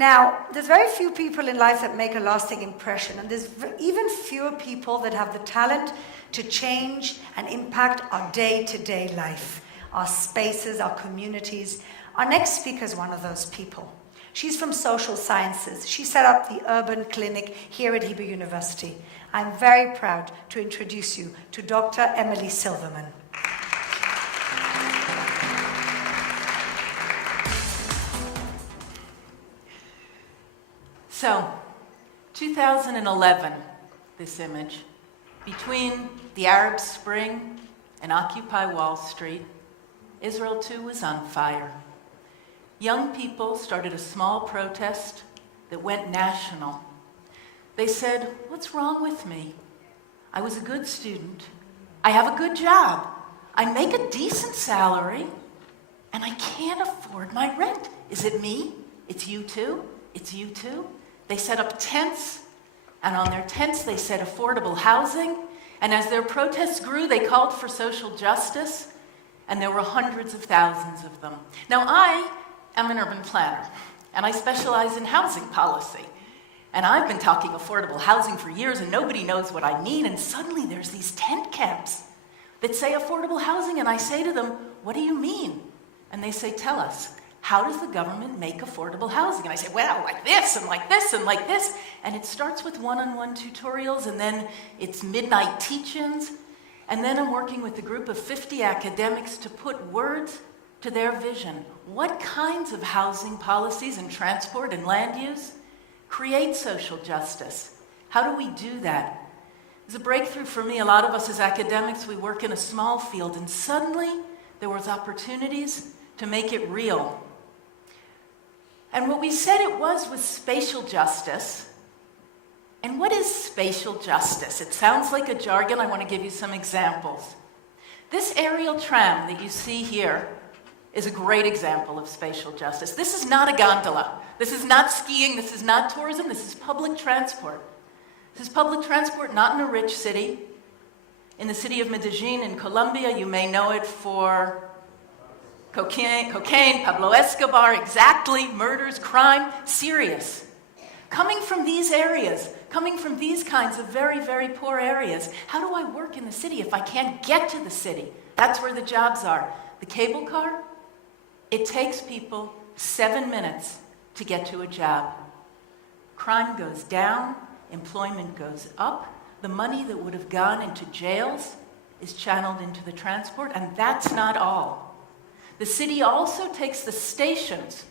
Now, there's very few people in life that make a lasting impression, and there's even fewer people that have the talent to change and impact our day-to-day life, our spaces, our communities. Our next speaker is one of those people. She's from social sciences. She set up the Urban Clinic here at Hebrew University. I'm very proud to introduce you to Dr. Emily Silverman. So, 2011, this image, between the Arab Spring and Occupy Wall Street, Israel too was on fire. Young people started a small protest that went national. They said, "What's wrong with me? I was a good student. I have a good job. I make a decent salary, and I can't afford my rent. Is it me? It's you too? It's you too?" They set up tents, and on their tents they said affordable housing, and as their protests grew, they called for social justice, and there were hundreds of thousands of them. Now, I am an urban planner, and I specialize in housing policy. And I've been talking affordable housing for years, and nobody knows what I mean, and suddenly there's these tent camps that say affordable housing, and I say to them, "What do you mean?" And they say, "Tell us. How does the government make affordable housing?" And I say, "Well, like this, and like this, and like this." And it starts with one-on-one tutorials, and then it's midnight teach-ins. And then I'm working with a group of 50 academics to put words to their vision. What kinds of housing policies and transport and land use create social justice? How do we do that? It was a breakthrough for me. A lot of us as academics, we work in a small field, and suddenly there was opportunities to make it real. And what we said it was spatial justice. And what is spatial justice? It sounds like a jargon. I want to give you some examples. This aerial tram that you see here is a great example of spatial justice. This is not a gondola. This is not skiing. This is not tourism. This is public transport. This is public transport not in a rich city. In the city of Medellin in Colombia, you may know it for cocaine, Pablo Escobar, exactly, murders, crime, serious. Coming from these areas, coming from these kinds of very, very poor areas, how do I work in the city if I can't get to the city? That's where the jobs are. The cable car, it takes people 7 minutes to get to a job. Crime goes down, employment goes up. The money that would have gone into jails is channeled into the transport, and that's not all. The city also takes the stations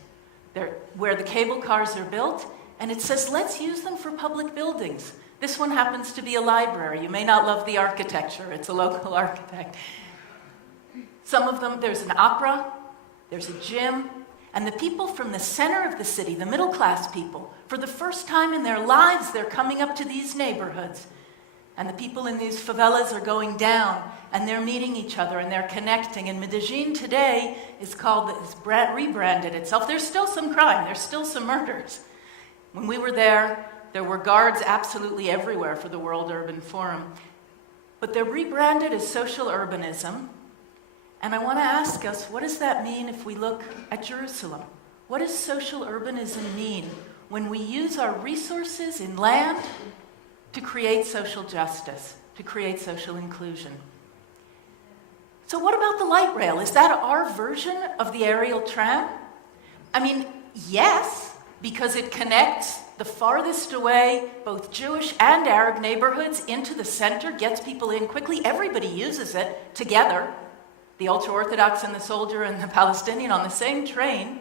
where the cable cars are built, and it says, let's use them for public buildings. This one happens to be a library. You may not love the architecture. It's a local architect. Some of them, there's an opera, there's a gym, and the people from the center of the city, the middle class people, for the first time in their lives, they're coming up to these neighborhoods. And the people in these favelas are going down, and they're meeting each other, and they're connecting. And Medellin today is rebranded itself. There's still some crime. There's still some murders. When we were there were guards absolutely everywhere for the World Urban Forum. But they're rebranded as social urbanism. And I want to ask us, what does that mean if we look at Jerusalem? What does social urbanism mean when we use our resources in land to create social justice, to create social inclusion? So what about the light rail? Is that our version of the aerial tram? I mean, yes, because it connects the farthest away, both Jewish and Arab neighborhoods into the center, gets people in quickly. Everybody uses it together. The ultra-Orthodox and the soldier and the Palestinian on the same train.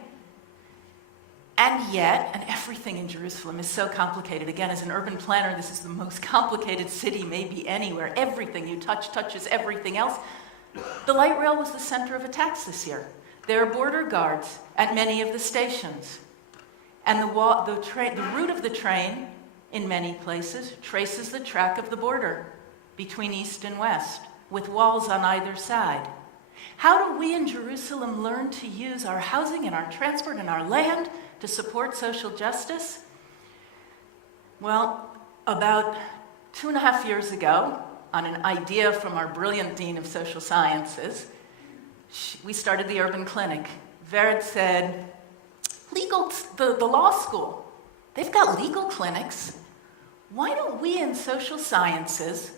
And yet, and everything in Jerusalem is so complicated. Again, as an urban planner, this is the most complicated city maybe anywhere. Everything you touch touches everything else. The light rail was the center of attacks this year. There are border guards at many of the stations. And the route of the train, in many places, traces the track of the border between east and west, with walls on either side. How do we in Jerusalem learn to use our housing and our transport and our land to support social justice? Well, about 2.5 years ago, on an idea from our brilliant Dean of Social Sciences, we started the Urban Clinic. Vered said, The law school, they've got legal clinics. Why don't we in social sciences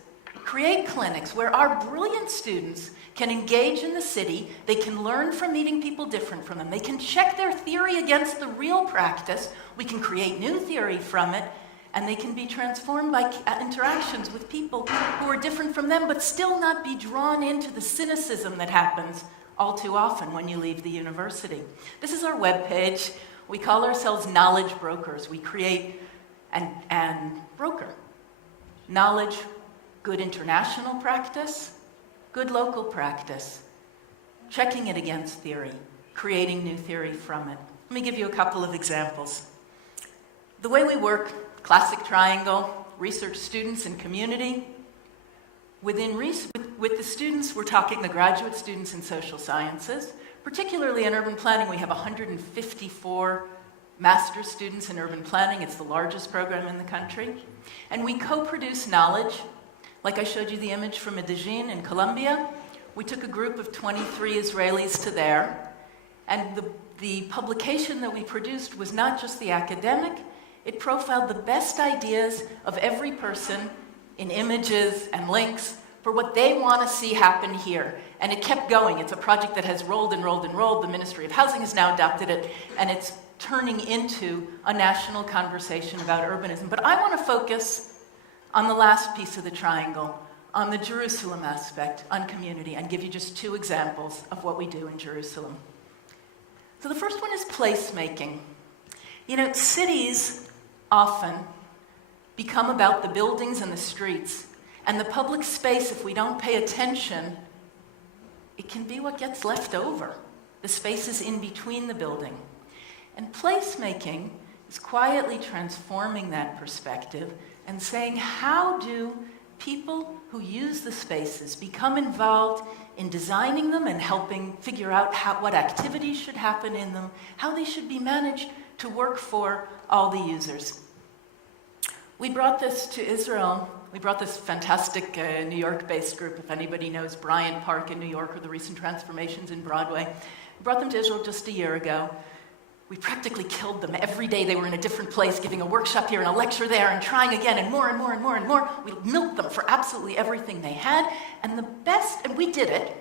create clinics where our brilliant students can engage in the city, they can learn from meeting people different from them, they can check their theory against the real practice, we can create new theory from it, and they can be transformed by interactions with people who are different from them, but still not be drawn into the cynicism that happens all too often when you leave the university. This is our webpage. We call ourselves knowledge brokers. We create and broker knowledge, good international practice, good local practice, checking it against theory, creating new theory from it. Let me give you a couple of examples. The way we work, classic triangle, research, students, and community. With the students, we're talking the graduate students in social sciences. Particularly in urban planning, we have 154 master's students in urban planning. It's the largest program in the country. And we co-produce knowledge. Like I showed you the image from Medellin in Colombia. We took a group of 23 Israelis to there. And the publication that we produced was not just the academic, it profiled the best ideas of every person in images and links for what they want to see happen here. And it kept going. It's a project that has rolled and rolled and rolled. The Ministry of Housing has now adopted it, and it's turning into a national conversation about urbanism. But I want to focus on the last piece of the triangle, on the Jerusalem aspect, on community, and give you just two examples of what we do in Jerusalem. So the first one is placemaking. You know, cities often become about the buildings and the streets. And the public space, if we don't pay attention, it can be what gets left over. The spaces in between the building. And placemaking is quietly transforming that perspective and saying, how do people who use the spaces become involved in designing them and helping figure out what activities should happen in them, how they should be managed to work for all the users. We brought this to Israel. We brought this fantastic New York-based group, if anybody knows Bryant Park in New York or the recent transformations in Broadway. We brought them to Israel just a year ago. We practically killed them. Every day they were in a different place, giving a workshop here and a lecture there and trying again and more and more and more and more. We milked them for absolutely everything they had. And the best, and we did it.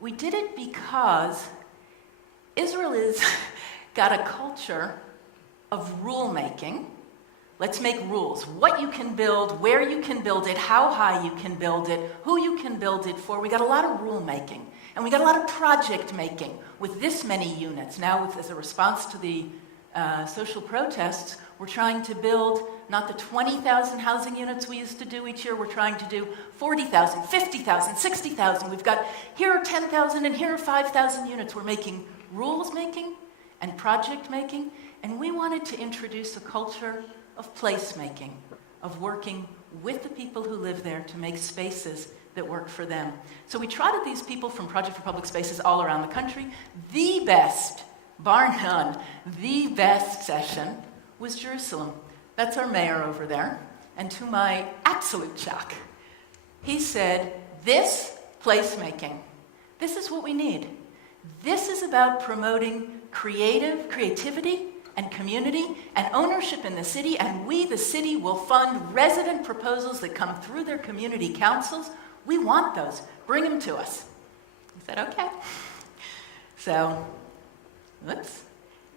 We did it because Israel has got a culture of rule-making. Let's make rules. What you can build, where you can build it, how high you can build it, who you can build it for. We got a lot of rule-making. And we got a lot of project-making with this many units. Now, as a response to the social protests, we're trying to build not the 20,000 housing units we used to do each year. We're trying to do 40,000, 50,000, 60,000. We've got here are 10,000 and here are 5,000 units. We're making rules-making and project-making. And we wanted to introduce a culture of placemaking, of working with the people who live there to make spaces that work for them. So we trotted these people from Project for Public Spaces all around the country. The best, bar none, the best session was Jerusalem. That's our mayor over there. And to my absolute shock, he said, this placemaking, this is what we need. This is about promoting creativity and community and ownership in the city, and we, the city, will fund resident proposals that come through their community councils. We want those. Bring them to us. I said, okay. So,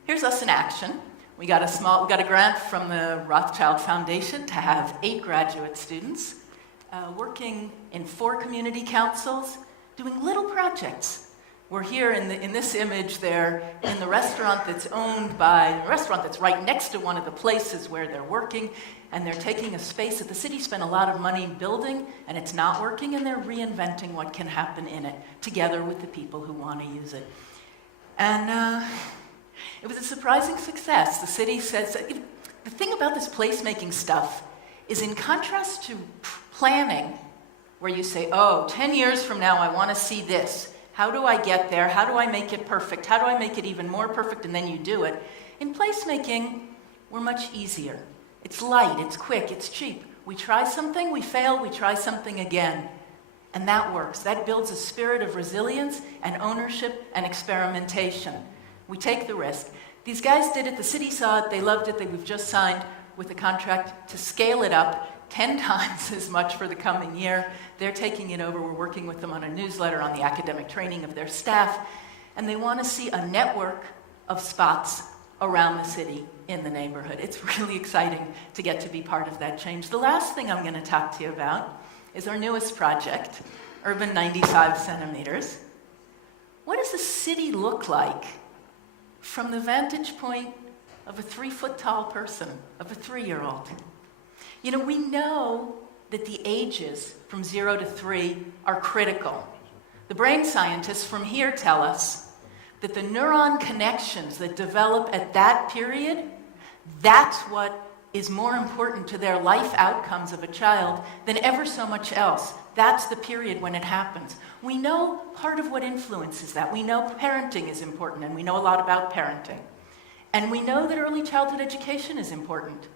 here's us in action. We got a grant from the Rothschild Foundation to have 8 graduate students working in 4 community councils, doing little projects. We're here in this image there in the restaurant that's right next to one of the places where they're working, and they're taking a space that the city spent a lot of money building, and it's not working, and they're reinventing what can happen in it together with the people who want to use it. And it was a surprising success. The city says, the thing about this placemaking stuff is in contrast to planning, where you say, 10 years from now I want to see this. How do I get there? How do I make it perfect? How do I make it even more perfect? And then you do it. In placemaking, we're much easier. It's light, it's quick, it's cheap. We try something, we fail, we try something again. And that works. That builds a spirit of resilience and ownership and experimentation. We take the risk. These guys did it, the city saw it, they loved it, we've just signed with a contract to scale it up 10 times as much for the coming year. They're taking it over, we're working with them on a newsletter on the academic training of their staff, and they want to see a network of spots around the city in the neighborhood. It's really exciting to get to be part of that change. The last thing I'm going to talk to you about is our newest project, Urban 95 Centimeters. What does the city look like from the vantage point of a 3-foot-tall person, of a 3-year-old? You know, we know that the ages from 0 to 3 are critical. The brain scientists from here tell us that the neuron connections that develop at that period, that's what is more important to their life outcomes of a child than ever so much else. That's the period when it happens. We know part of what influences that. We know parenting is important, and we know a lot about parenting. And we know that early childhood education is important,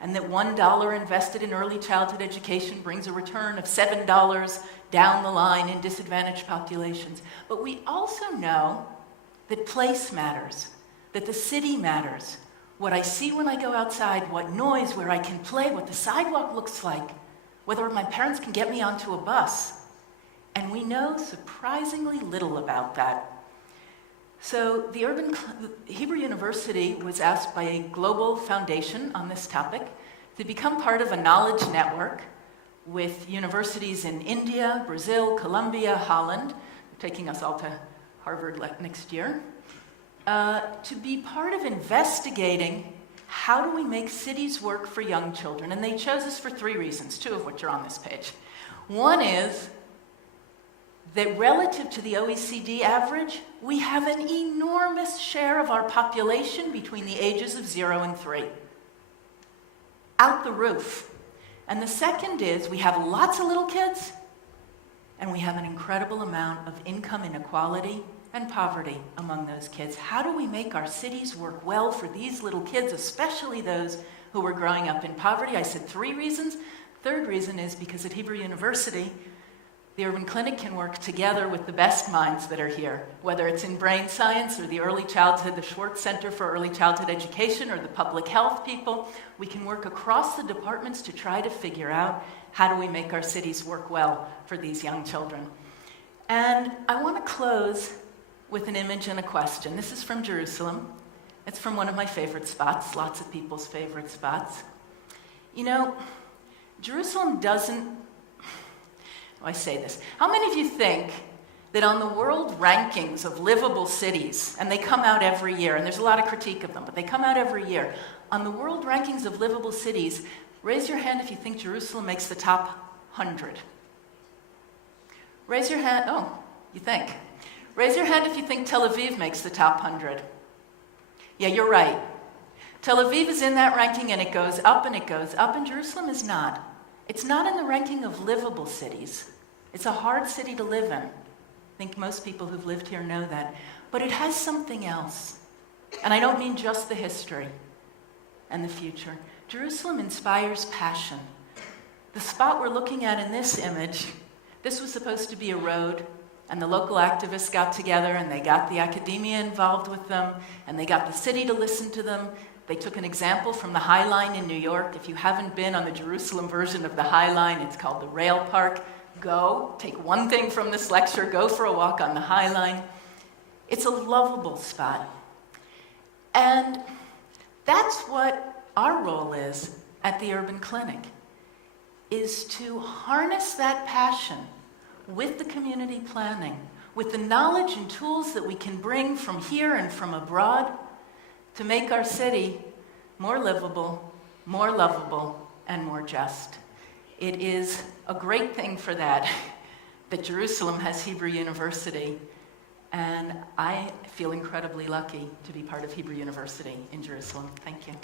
and that $1 invested in early childhood education brings a return of $7 down the line in disadvantaged populations. But we also know that place matters, that the city matters, what I see when I go outside, what noise, where I can play, what the sidewalk looks like, whether my parents can get me onto a bus. And we know surprisingly little about that. So the Hebrew University was asked by a global foundation on this topic to become part of a knowledge network with universities in India, Brazil, Colombia, Holland, taking us all to Harvard next year, to be part of investigating how do we make cities work for young children. And they chose us for 3 reasons, 2 of which are on this page. One is that relative to the OECD average, we have an enormous share of our population between the ages of 0 and 3. Out the roof. And the second is we have lots of little kids, and we have an incredible amount of income inequality and poverty among those kids. How do we make our cities work well for these little kids, especially those who were growing up in poverty? I said 3 reasons. Third reason is because at Hebrew University, the Urban Clinic can work together with the best minds that are here, whether it's in brain science or the early childhood, the Schwartz Center for Early Childhood Education, or the public health people. We can work across the departments to try to figure out how do we make our cities work well for these young children. And I want to close with an image and a question. This is from Jerusalem. It's from one of my favorite spots, lots of people's favorite spots. You know, Jerusalem doesn't, I say this, how many of you think that on the world rankings of livable cities, and they come out every year, and there's a lot of critique of them, but they come out every year, on the world rankings of livable cities, raise your hand if you think Jerusalem makes the top 100. Raise your hand, oh, you think. Raise your hand if you think Tel Aviv makes the top 100. Yeah, you're right. Tel Aviv is in that ranking, and it goes up and it goes up, and Jerusalem is not. It's not in the ranking of livable cities. It's a hard city to live in. I think most people who've lived here know that. But it has something else. And I don't mean just the history and the future. Jerusalem inspires passion. The spot we're looking at in this image, this was supposed to be a road, and the local activists got together, and they got the academia involved with them, and they got the city to listen to them. They took an example from the High Line in New York. If you haven't been on the Jerusalem version of the High Line, it's called the Rail Park. Go, take one thing from this lecture, go for a walk on the High Line. It's a lovable spot. And that's what our role is at the Urban Clinic, is to harness that passion with the community planning, with the knowledge and tools that we can bring from here and from abroad to make our city more livable, more lovable, and more just. It is a great thing for that Jerusalem has Hebrew University, and I feel incredibly lucky to be part of Hebrew University in Jerusalem. Thank you.